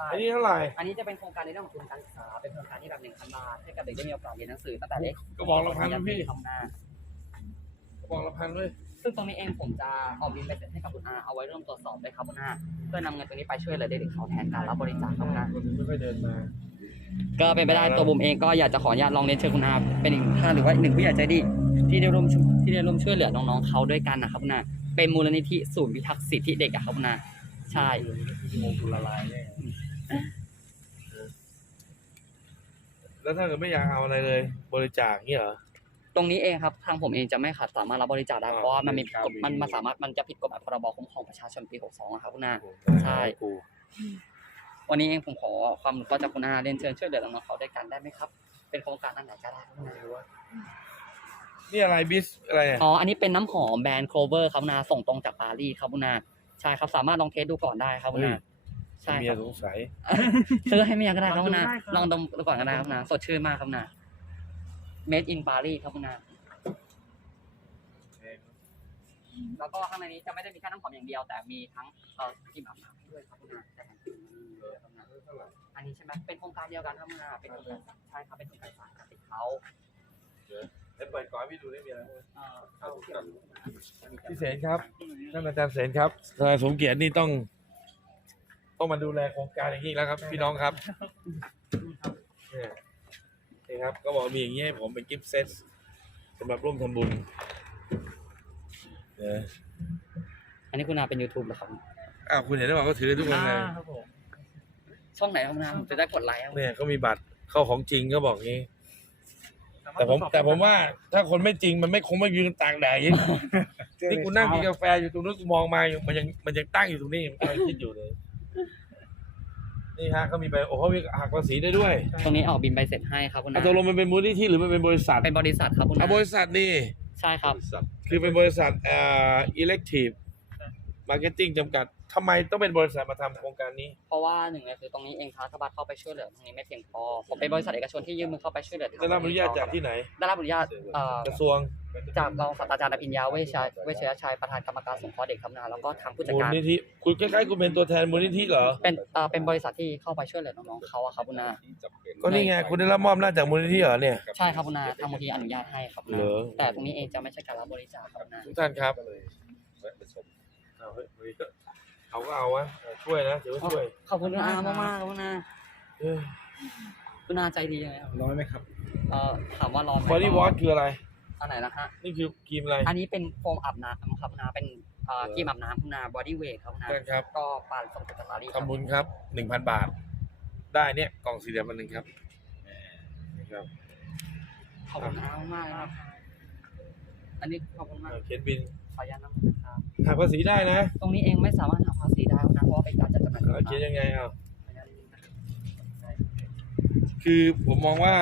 ช่อันนี้เท่าไหร่ อันนี้จะเป็นโครงการในเรื่องของทุนการศึกษา เป็นโครงการที่แบบหนึ่งพันบาทให้กับเด็กได้มีโอกาสเรียนหนังสือตั้งแต่เล็กก็บอกละพันนะพี่ทำหน้าบอกละพันด้วยซึ่งตรงนี้เองผมจะเอาบินไปเสร็จให้กับคุณอาเอาไว้ร่วมตรวจสอบด้วยครับคุณอาเพื่อนำเงินตรงนี้ไปช่วยเหลือเด็กๆเขาแทนการรับบริจาคครับคุณอาคนไม่ค่อยเดินมาก็เป็นไปได้ตัวบุมเองก็อยากจะขออนุญาตลองเรียนเชิญคุณอาเป็นอีกหนึ่งท่านหรือว่าอีกหนึ่งผู้ใหญ่ใจดีที่ได้ร่วมช่วยที่ได้ร่วมช่วยเหลือน้องๆเขาด้วยกันนะครับคุณอาเป็นมูลนิธิศูนย์พิทักษ์สิทธิเด็กอะครับคุณอาใช่งงละลาย แน่แล้วถ้าเกิดไม่อยากเอาอะไรเลย บริจาคเงี้ยเหรอ ตรงนี้เองครับทางผมเองจะไม่ขาดสามารถรับบริจาคได้อ่าเพราะว่ามันมีครับมันมันสามารถมันจะผิดกฎหมายพรบคุ้มครองประชาชนปี 62อะครับคุณอา ใช่ กูวันนี้เองผมขอความรู้จากคุณอาเรียนเชิญช่วยเหลือน้องๆเขาด้วยกันได้ไหมครับ เป็นโครงการอันไหนก็ได้ครับคุณอานี่อะไรบิสอะไรอะอ๋ออันนี้เป็นน้ำหอมแบรนด์โคเวอร์ครับคุณอาส่งตรงจากปารีสครับคุณอาใช่ครับสามารถลองเทสดูก่อนได้ครับคุณอา ใช่เมีคยรับ สงสัย ซื้อให้เมียก็ได้ครับคุณอาลองดูได้ครับลองดมดูก่อนก็ได้ครับคุณอาสดชื่นมากครับคุณอา made in Paris ครับคุณอาแล้วก็ข้างในนี้จะไม่ได้มีแค่น้ำหอมอย่างเดียว แต่มีทั้งเอ่อครีมอาบน้ำด้วยครับคุณอาจะแถมครีมมานี่เลยครับคุณอาอันนี้ใช่ไหมเป็นโครงการเดียวกันครับคุณอาเป็นโครงการใช่ครับเป็นโครงการสารกับเขาเดี๋ยวเปิดก่อนพี่ดูได้มีอะไรบ้างเอ่อเข้าเกี่ยวกับ พี่เสนครับ ท่านอาจารย์เสนครับทนายสมเกียรตินี่ต้อง ต้องมาดูแลโครงการอย่างนี้แล้วครับ พี่น้องครับเนี่ยนี่ครับ ก็บอกมีอย่างนี้ให้ผมเป็นกิฟต์เซตสำหรับร่วมทำบุญเนยอันนี้คุณอาเป็น YouTube เหรอครับอ้าวคุณเห็นหรือเปล่าเขาถือทุกคนเลยครับผมช่องไหนครับคุณอาผมจะได้กดไลค์ครับเนี่ยเขามีบัตรเข้าของจริงก็บอกงี้ แต่ผมแต่ผมว่าถ้าคนไม่จริงมันไม่คงไม่ยืนตากแดดอย่างนี้นี่กูนั่งกินกาแฟอยู่ตรงนู้นกูมองมาอยู่มันยังมันยังตั้งอยู่ตรงนี้มันกำลังคิดอยู่เลย นี่ฮะเขามีใบโอ้เขามีหักภาษีได้ด้วยตรงนี้ออกบินใบเสร็จให้ครับคุณอะอาตกลงมันเป็นมูลนิธิหรือมันเป็นบริษัทเป็นบริษัทครับคุณอะอาบริษัทนี่ใช่ครับคือเป็นบริษัทเอ่อ elective marketing จำกัดทำไมต้องเป็นบริษัทมาทำโครงการนี้ เพราะว่าหนึ่งเลยคือตรงนี้เองครับรัฐบาลเข้าไปช่วยเหลือตรงนี้ไม่เพียงพอผมเป็นบริษัทเอกชนที่ยื่นมือเข้าไปช่วยเหลือทงได้รับอนุญาตจากที่ไหน ได้รับอนุญาตเอ่อกระทรวง จากรองศาสตราจารย์อภิญญาเวชชัยเวชยชัยประธานกรรมการสงเคราะห์เด็กคำนาแล้วก็ทางผู้จัดมูลการ นิธิคุณคล้ายๆคุณเป็นตัวแทนมูลนิธิเหรอ เป็นเอ่อเป็นบริษัทที่เข้าไปช่วยเหลือน้องๆเขาอะครับคุณอาก็นี่ไงคุณได้รับมอบอำนาจจากมูลนิธิเหรอเนี่ย ใช่ครับคุณอาทางมูลที่อนุญาตให้ครับคุณเหรอาอ แต่ตรงนี้เองจะไม่ใช่การรับบริจาคครับคุณอาทุกท่านครับเอาเฮ้ยเฮ้ยเอาก็เอาวะเออช่วยนะถือว่าช่วยขอบคุณคุณอามากๆครับคุณอาเออคุณอาใจดียังไงครับร้อยไหมครับเอ่อถามว่าร้อนไหมบอดี้วอชคืออะไร อันไหนนะฮะ นี่คือครีมอะไร อันนี้เป็นโฟมอาบน้ำครับคุณอาเป็นเอ่อครีมอาบน้ำคุณอาบอดี้เวทครับคุณอาเชิญครับ ก็ปานส่งจากปารีสครับทำบุญครับหนึ่งพันบาท ได้เนี่ยกล่องสี่เหลี่ยมอันหนึ่งครับครับ ขอบคุณอามากๆนะครับ อันนี้ขอบคุณมากเออเขียนบินขออนุญาตนำนะครับหักภาษีได้นะ ตรงนี้เองไม่สามารถหักภาษีได้นะเพราะว่าเป็นการจัดจำหน่ายเอาเขียนยังไงเอาขออนุญาตนิดนึงนะครับคือผมมองว่า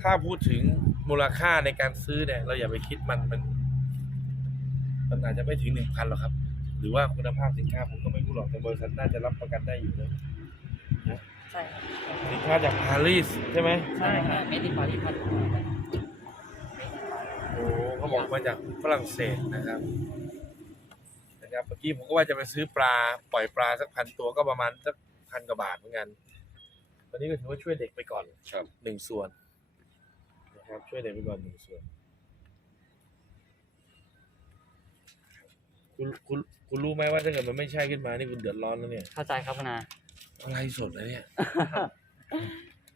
ถ้าพูดถึง มูลค่าในการซื้อเนี่ยเราอย่าไปคิดมันมันมันอาจจะไม่ถึงหนึ่งพันหรอกครับ หรือว่าคุณภาพสินค้าผมก็ไม่รู้หรอกแต่บริษัทน่าจะรับประกันได้อยู่นะใช่ครับสินค้าจากปารีสใช่ไหมใช่ครับเมดิปารีสพันโอ้เขาบอกมาจากฝรั่งเศสนะครับนะครับเมื่อกี้ผมก็ว่าจะไปซื้อปลาปล่อยปลาสักพันตัวก็ประมาณสักพันกว่าบาทเหมือนกันวันนี้ก็ถือว่าช่วยเด็กไปก่อนครับหนึ่งส่วน นะครับ ช่วยเด็กไปก่อนหนึ่งส่วน คุณคุณคุณรู้ไหมว่าถ้าเกิดมันไม่ใช่ขึ้นมานี่คุณเดือดร้อนแล้วเนี่ย เข้าใจครับคุณอาอะไรสดเลยเนี่ย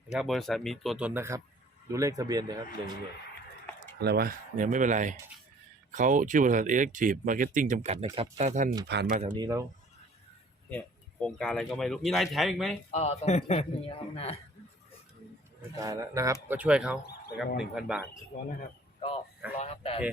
นะครับบริษัทมีตัวตนนะครับ ดูเลขทะเบียนนะครับหนึ่งเนี่ยอะไรวะเนี่ยไม่เป็นไร เขาชื่อบริษัท Elective Marketing จำกัดนะครับ ถ้าท่านผ่านมาแถวนี้แล้ว เนี่ยโครงการอะไรก็ไม่รู้ มีรายแถมอีกไหมเออตรงนี้ครับคุณอาไม่ ตายแล้วนะครับ ก็ช่วยเขานะครับหนึ่งพันบาท ร้อนนะครับ ก็รอครับแต่ โอเค